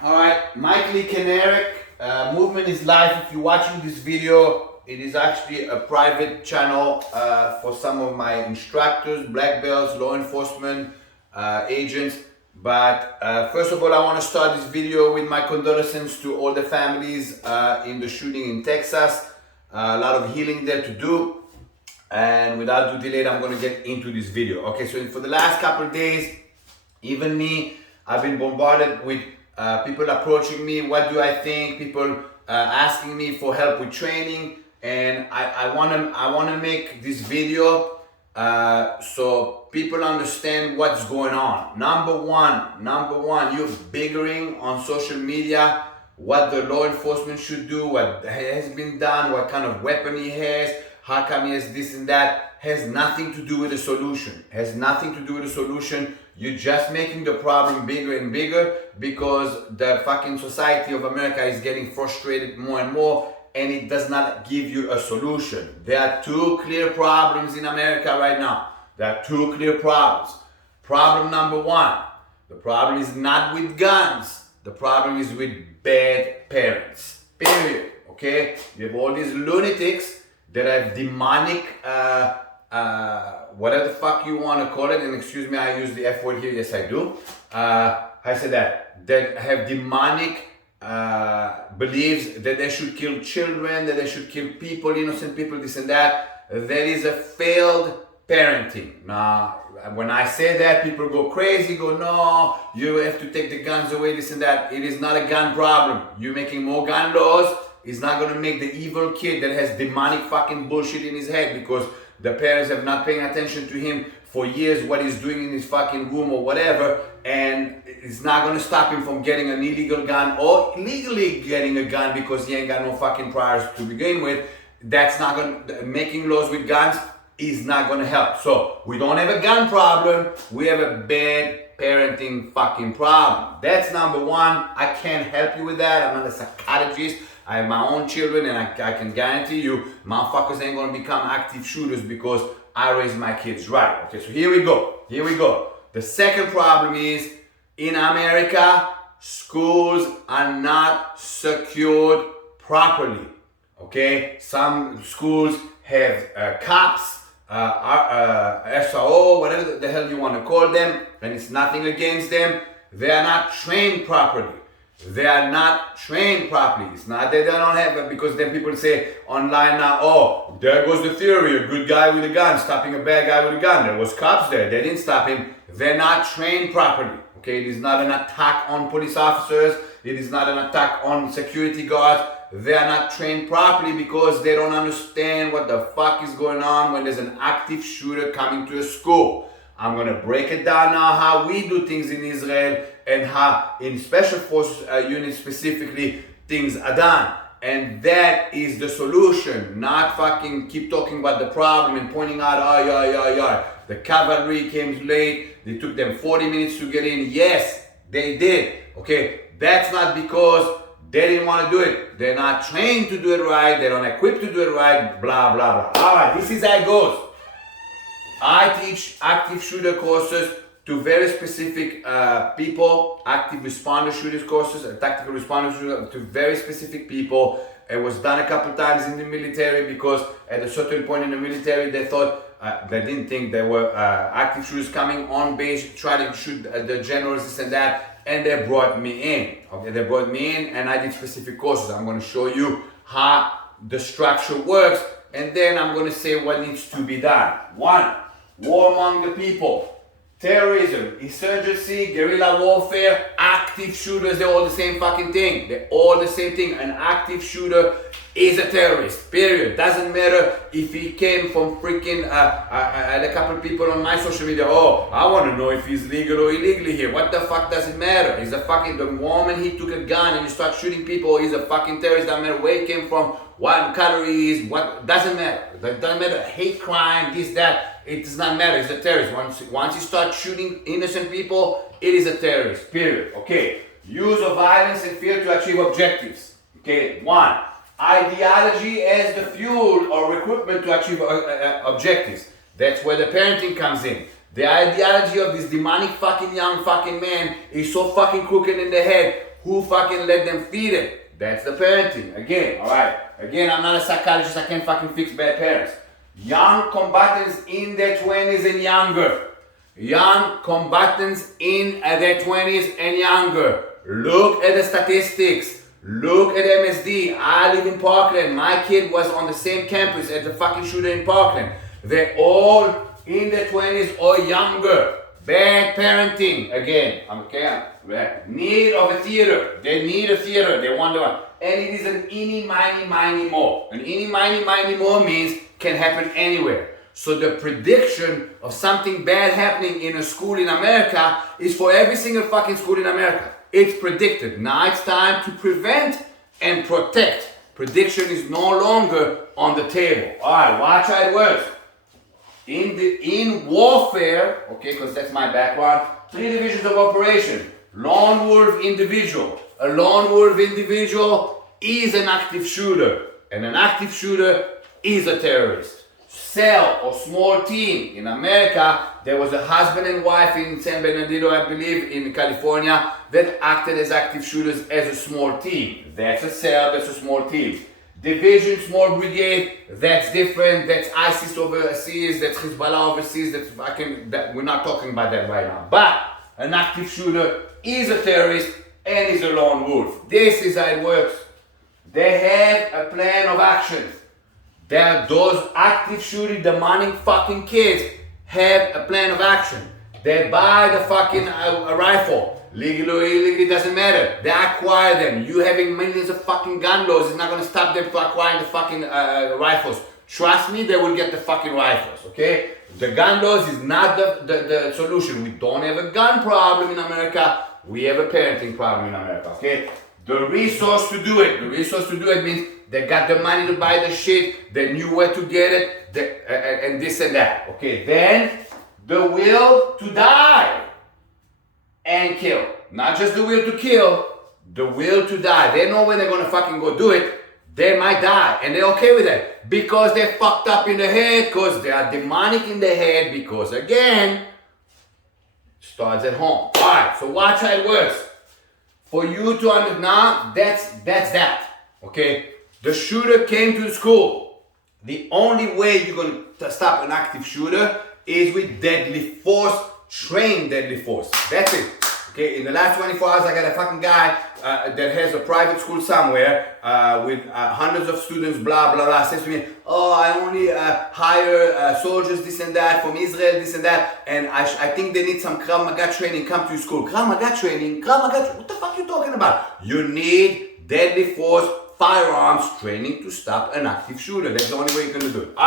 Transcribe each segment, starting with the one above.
Alright, Mike Lee Keneric, Movement is Life. If you're watching this video, it is actually a private channel for some of my instructors, black belts, law enforcement agents. But first of all, I want to start this video with my condolences to all the families in the shooting in Texas. A lot of healing there to do. And without due delay, I'm going to get into this video. Okay, so for the last couple of days, even me, I've been bombarded with people approaching me. What do I think? People asking me for help with training, and I wanna make this video so people understand what's going on. Number one, you're bickering on social media what the law enforcement should do, what has been done, what kind of weapon he has, how come he has this and that. Has nothing to do with the solution. Has nothing to do with the solution. You're just making the problem bigger and bigger because the fucking society of America is getting frustrated more and more, and it does not give you a solution. There are two clear problems in America right now. There are two clear problems. Problem number one, the problem is not with guns. The problem is with bad parents. Period. Okay? You have all these lunatics that have demonic whatever the fuck you want to call it, and excuse me, I use the F word here, yes I do. I said that have demonic beliefs that they should kill children, that they should kill people, innocent people, this and that. That is a failed parenting. Now, when I say that, people go crazy, go, no, you have to take the guns away, this and that. It is not a gun problem. You're making more gun laws. It's not going to make the evil kid that has demonic fucking bullshit in his head because the parents have not paying attention to him for years, what he's doing in his fucking room or whatever, and it's not going to stop him from getting an illegal gun or legally getting a gun because he ain't got no fucking priors to begin with. That's not going to, making laws with guns is not going to help. So we don't have a gun problem, we have a bad parenting fucking problem. That's number one. I can't help you with that. I'm not a psychologist. I have my own children, and I can guarantee you, motherfuckers ain't gonna become active shooters because I raised my kids right. Okay, so here we go. The second problem is, in America, schools are not secured properly. Okay, some schools have cops, SRO, whatever the hell you want to call them, and it's nothing against them. They are not trained properly. They are not trained properly. It's not that they don't have it, because then people say online now, oh, there goes the theory, a good guy with a gun stopping a bad guy with a gun. There was cops there, they didn't stop him. They're not trained properly. Okay, it is not an attack on police officers. It is not an attack on security guards. They are not trained properly because they don't understand what the fuck is going on when there's an active shooter coming to a school. I'm going to break it down now how we do things in Israel and how in special forces units specifically things are done. And that is the solution, not fucking keep talking about the problem and pointing out, the cavalry came late, they took them 40 minutes to get in. Yes, they did. Okay, that's not because they didn't want to do it. They're not trained to do it right, they're not equipped to do it right, blah, blah, blah. All right, this is how it goes. I teach active shooter courses to very specific people, active responder shooters courses, tactical responder shooters to very specific people. It was done a couple times in the military because at a certain point in the military they thought, they didn't think there were active shooters coming on base, trying to shoot the generals, this and that, and they brought me in. Okay, they brought me in and I did specific courses. I'm going to show you how the structure works, and then I'm going to say what needs to be done. One, war among the people. Terrorism, insurgency, guerrilla warfare, active shooters, they're all the same fucking thing. They're all the same thing. An active shooter is a terrorist, period. Doesn't matter if he came from freaking, I had a couple of people on my social media, oh, I want to know if he's legal or illegally here. What the fuck does it matter? He's a fucking, the moment he took a gun and you start shooting people, he's a fucking terrorist. Doesn't matter where he came from, what color he is, what, doesn't matter. That doesn't matter, hate crime, this, that. It does not matter, he's a terrorist. Once you start shooting innocent people, it is a terrorist, period. Okay, use of violence and fear to achieve objectives. Okay, one, ideology as the fuel or equipment to achieve objectives. That's where the parenting comes in. The ideology of this demonic fucking young fucking man is so fucking crooked in the head. Who fucking let them feed it? That's the parenting. Again, alright. Again, I'm not a psychologist, I can't fucking fix bad parents. Young combatants in their 20s and younger. Young combatants in their 20s and younger. Look at the statistics. Look at MSD. I live in Parkland. My kid was on the same campus as the fucking shooter in Parkland. They're all in their 20s or younger. Bad parenting. Again, okay. Need of a theater. They need a theater. They wonder what. And it is an eeny, miny, miny, mo. An eeny, miny, miny, mo means can happen anywhere. So the prediction of something bad happening in a school in America is for every single fucking school in America. It's predicted. Now it's time to prevent and protect. Prediction is no longer on the table. Alright, watch how it works. In warfare, okay, because that's my background, 3 divisions of operation. Lone wolf individual. A lone wolf individual is an active shooter. And an active shooter is a terrorist. Cell or small team. In America, there was a husband and wife in San Bernardino, I believe, in California, that acted as active shooters as a small team. That's a cell, that's a small team. Division, small brigade, that's different. That's ISIS overseas, that's Hezbollah overseas, we're not talking about that right now. But an active shooter is a terrorist and is a lone wolf. This is how it works. They have a plan of action. Those active shooting, demonic fucking kids have a plan of action. They buy the fucking rifle. Legally or illegally, doesn't matter. They acquire them. You having millions of fucking gun laws is not going to stop them from acquiring the fucking rifles. Trust me, they will get the fucking rifles, okay? The gun laws is not the solution. We don't have a gun problem in America. We have a parenting problem in America, okay? The resource to do it means they got the money to buy the shit, they knew where to get it, and this and that. Okay, then the will to die and kill. Not just the will to kill, the will to die. They know when they're gonna fucking go do it, they might die, and they're okay with that. Because they're fucked up in the head, because they are demonic in the head, because again, starts at home. Alright, so watch how it works. For you to understand, now that's that. Okay? The shooter came to the school. The only way you're going to stop an active shooter is with deadly force, trained deadly force. That's it. Okay, in the last 24 hours, I got a fucking guy that has a private school somewhere with hundreds of students, blah, blah, blah, says to me, oh, I only hire soldiers, this and that, from Israel, this and that, and I think they need some Krav Maga training, come to your school. Krav Maga training, what the fuck are you talking about? You need deadly force, firearms training to stop an active shooter. That's the only way you're going to do it.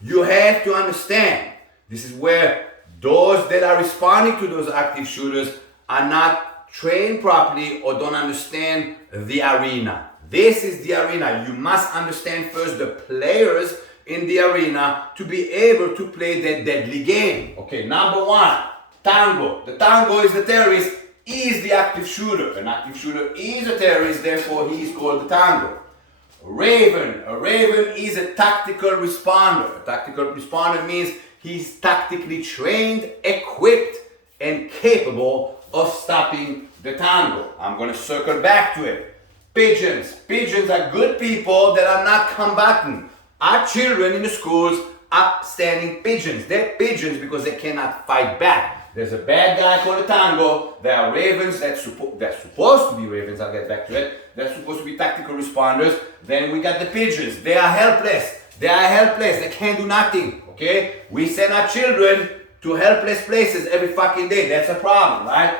You have to understand, this is where those that are responding to those active shooters are not trained properly or don't understand the arena. This is the arena. You must understand first the players in the arena to be able to play that deadly game. Okay, number 1, tango. The tango is the terrorist, is the active shooter. An active shooter is a terrorist, therefore he is called the tango. Raven. A raven is a tactical responder. A tactical responder means he's tactically trained, equipped, and capable of stopping the tango. I'm going to circle back to it. Pigeons. Pigeons are good people that are not combatant. Our children in the schools are upstanding pigeons. They're pigeons because they cannot fight back. There's a bad guy called a tango. There are ravens they're supposed to be ravens. I'll get back to it. They're supposed to be tactical responders. Then we got the pigeons. They are helpless. They can't do nothing. Okay? We send our children to helpless places every fucking day. That's a problem, right?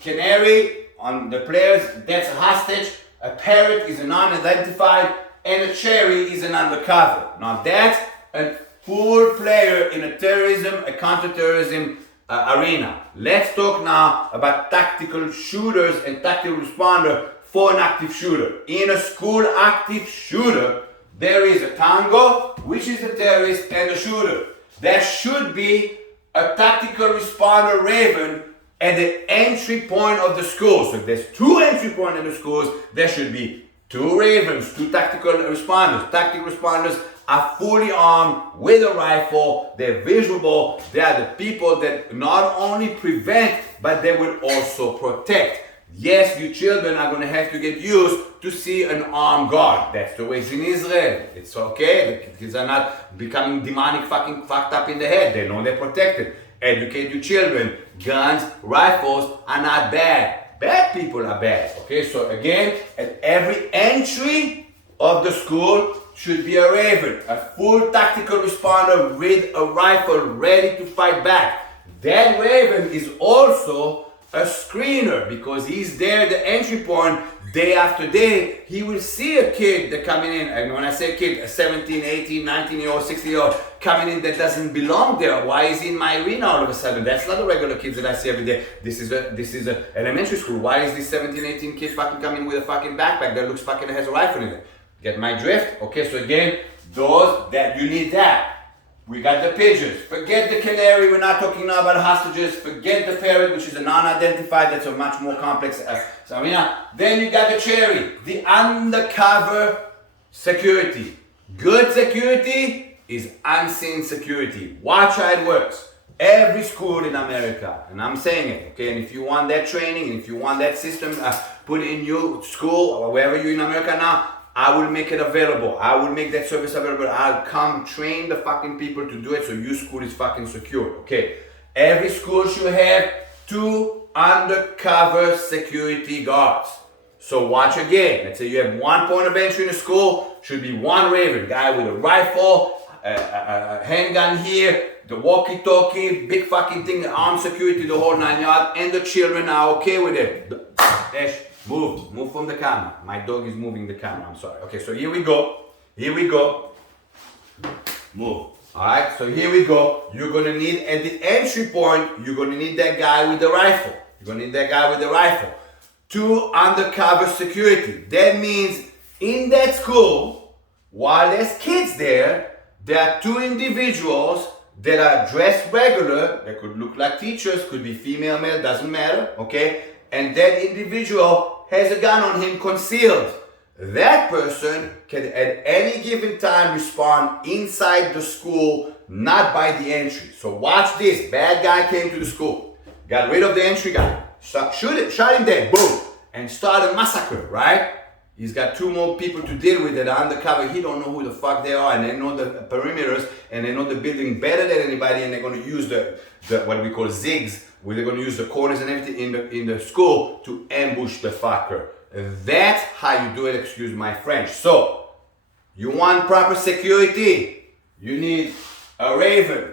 Canary on the players, that's a hostage. A parrot is an unidentified, and a cherry is an undercover. Now that's a full player in a terrorism, a counterterrorism arena. Let's talk now about tactical shooters and tactical responder for an active shooter. In a school active shooter, there is a tango, which is a terrorist, and a shooter. There should be a tactical responder raven at the entry point of the school. So if there's 2 entry points in the schools, there should be 2 ravens, 2 tactical responders. Tactical responders are fully armed with a rifle. They're visual. They are the people that not only prevent, but they will also protect. Yes, your children are going to have to get used to see an armed guard. That's the way it's in Israel. It's okay. The kids are not becoming demonic, fucking fucked up in the head. They know they're protected. Educate your children. Guns, rifles are not bad. Bad people are bad. Okay, so again, at every entry of the school should be a raven, a full tactical responder with a rifle ready to fight back. That raven is also a screener because he's there at the entry point day after day. He will see a kid that coming in, and when I say kid, a 17, 18, 19-year-old, 60-year-old coming in that doesn't belong there. Why is he in my arena all of a sudden? That's not the regular kids that I see every day. This is a elementary school. Why is this 17, 18 kid fucking coming with a fucking backpack that looks fucking has a rifle in it? Get my drift? Okay, so again, those that you need that. We got the pigeons. Forget the canary. We're not talking now about hostages. Forget the parrot, which is a non-identified. That's a much more complex arena. Then you got the cherry, the undercover security. Good security is unseen security. Watch how it works. Every school in America, and I'm saying it, okay? And if you want that training, and if you want that system put in your school or wherever you're in America now, I will make it available. I will make that service available. I'll come train the fucking people to do it so your school is fucking secure. Okay. Every school should have 2 undercover security guards. So watch again. Let's say you have 1 point of entry in a school, should be 1 raven, guy with a rifle, a handgun here, the walkie-talkie, big fucking thing, armed security, the whole 9 yards, and the children are okay with it. Move from the camera. My dog is moving the camera, I'm sorry. Okay, so here we go. Move. Alright, so here we go. You're gonna need, at the entry point, you're gonna need that guy with the rifle. 2 undercover security. That means in that school, while there's kids there are 2 individuals that are dressed regular. They could look like teachers, could be female, male, doesn't matter, okay? And that individual has a gun on him concealed. That person can at any given time respond inside the school, not by the entry. So watch this. Bad guy came to the school, got rid of the entry guy, shot him dead, boom, and start a massacre, right? He's got 2 more people to deal with that are undercover. He don't know who the fuck they are, and they know the perimeters, and they know the building better than anybody, and they're gonna use the what we call zigs, where they're going to use the corners and everything in the school to ambush the fucker. That's how you do it, excuse my French. So, you want proper security, you need a raven,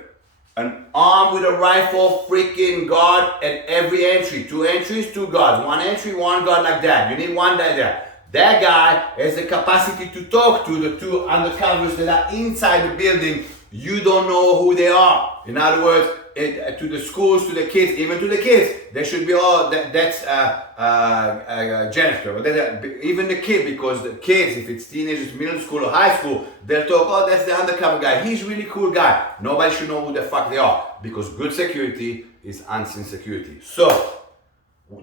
an arm with a rifle freaking guard at every entry. 2 entries, 2 guards. 1 entry, 1 guard like that. You need 1 guy there. That guy has the capacity to talk to the 2 undercovers that are inside the building. You don't know who they are. In other words, to the schools, to the kids, even to the kids, they should be all that's janitor, but even the kid, because the kids, if it's teenagers, middle school or high school, they'll talk, oh, that's the undercover guy, he's really cool guy. Nobody should know who the fuck they are, because good security is unseen security. So,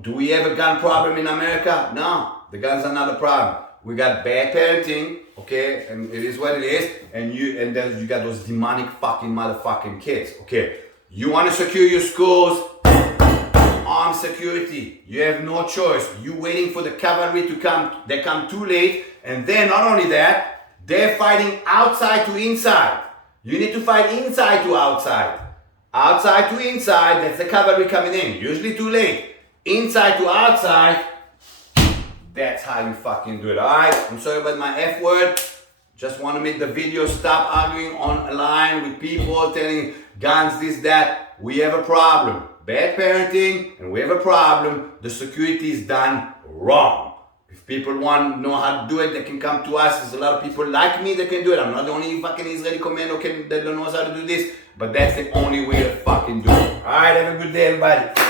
do we have a gun problem in America? No, the guns are not a problem. We got bad parenting, okay, and it is what it is, and then you got those demonic fucking motherfucking kids, okay. You want to secure your schools, armed security. You have no choice. You waiting for the cavalry to come. They come too late. And then not only that, they're fighting outside to inside. You need to fight inside to outside. Outside to inside, that's the cavalry coming in. Usually too late. Inside to outside, that's how you fucking do it. Alright, I'm sorry about my F word. Just want to make the video stop arguing online with people telling guns, this, that. We have a problem. Bad parenting, and we have a problem. The security is done wrong. If people want to know how to do it, they can come to us. There's a lot of people like me that can do it. I'm not the only fucking Israeli commando that knows how to do this, but that's the only way to fucking do it. Alright, have a good day, everybody.